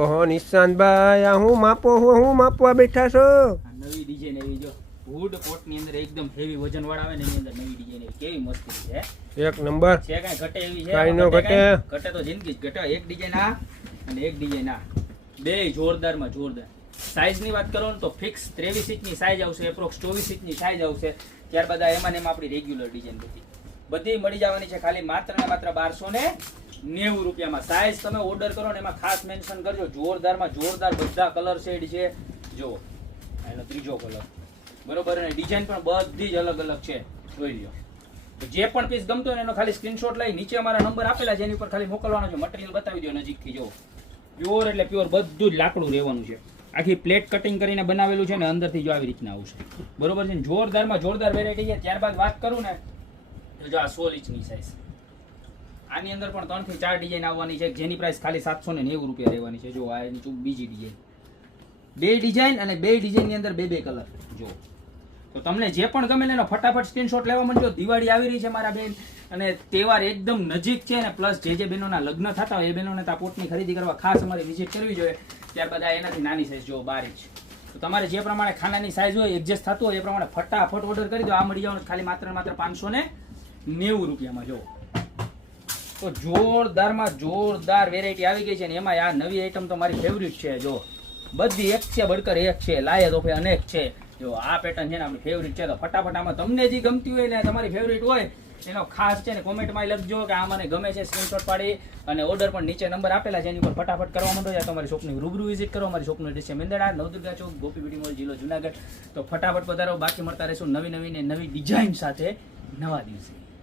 ઓહો નિશાંતભાઈ આ હું માપવા બેઠા છો? આ નવી ડિઝાઇન એવી જો વુડ પોટ ની અંદર એકદમ હેવી વજન વાળા આવે ને એની અંદર નવી ડિઝાઇન એવી કેવી મસ્તી છે. એક નંબર છે કાંઈ ઘટે એવી છે? કાંઈ નો ઘટે. ઘટે તો જિંદગી જ ઘટે. એક ડિઝાઇન આ અને એક ડિઝાઇન આ, બે જોરદારમાં જોરદાર. સાઈઝ ની વાત કરો ને તો ફિક્સ 23 ઇંચની સાઈઝ આવશે, એપ્રોક્સ 24 ઇંચની સાઈઝ આવશે. ત્યારબાદ આ એમાં ને એમાં આપણી રેગ્યુલર ડિઝાઇન બધી મળી જવાની છે ખાલી માત્ર ને માત્ર 1290 રૂપિયામાં. સાઈઝ તમે ઓર્ડર કરો ને એમાં ખાસ મેન્શન કરજો. જોરદારમાં જોરદાર બધા કલર શેડ છે. જો એનો ત્રીજો કલર બરોબર, અને ડિઝાઇન પણ બધી જ અલગ અલગ છે. જોઈ લ્યો. તો જે પણ પીસ ગમતો હોય એનો ખાલી સ્ક્રીનશોટ લઈ નીચે અમારા નંબર આપેલા છે એની ઉપર ખાલી મોકલવાનો છે. મટીરિયલ બતાવી દો નજીકથી. જો પ્યોર એટલે પ્યોર બધું જ લાકડું રહેવાનું છે. આખી પ્લેટ કટિંગ કરીને બનાવેલું છે ને અંદરથી જો આવી રીતના આવશે. બરોબર છે. જોરદારમાં જોરદાર વેરાયટી છે. ત્યારબાદ વાત કરું ને તો જો આ 16 ઇંચની સાઈઝ, આની અંદર પણ 3 થી 4 ડિઝાઇન આવવાની છે જેની પ્રાઇસ ખાલી 790 રૂપિયા રહેવાની છે. જો આ એની બીજી ડિઝાઇન, બે ડિઝાઇન અને બે ડિઝાઇનની અંદર બે બે કલર. જો તો તમને જે પણ ગમે એનો ફટાફટ સ્ક્રીનશોટ લેવા માંડજો. દિવાળી આવી રહી છે મારા બેન અને તહેવાર એકદમ નજીક છે ને પ્લસ જે બહેનોના લગ્ન થતા હોય એ બહેનોને તો આ પોટની ખરીદી કરવા ખાસ અમારે વિઝિટ કરવી જોઈએ. ત્યારબાદ આ એનાથી નાની સાઈઝ જો 12 ઇંચ. તો તમારે જે પ્રમાણે ખાનાની સાઈઝ હોય એડજસ્ટ થતું હોય એ પ્રમાણે ફટાફટ ઓર્ડર કરી દો. આ મળી જવાનું ખાલી માત્ર 590 રૂપિયામાં. જો તો જોરદારમાં જોરદાર વેરાયટી આવી ગઈ છે ને એમાં આ નવી આઈટમ તો મારી ફેવરિટ છે. જો બધી એક છે બળકર એક છે, લાયે તો અનેક છે. જો આ પેટર્ન છે ને આપણી ફેવરિટ છે. તો ફટાફટ આમાં તમને જે ગમતી હોય ને તમારી ફેવરિટ હોય એનો ખાસ છે ને કોમેન્ટમાં લખજો કે આ મને ગમે છે. સ્ક્રીનશોટ પાડી અને ઓર્ડર પણ નીચે નંબર આપેલા છે એની ઉપર ફટાફટ કરવા માંડો. યા તમારી શોપની રૂબરૂ વિઝિટ કરો. અમારી શોપનો એડ્રેસ છે મેંદરડા, નવદુર્ગા ચોક, ગોપી બ્યુટી મોલ, જિલ્લો જુનાગઢ. તો ફટાફટ પધારો. બાકી મળતા રહેશું નવી નવી ને નવી ડિઝાઇન સાથે નવા દિવસે.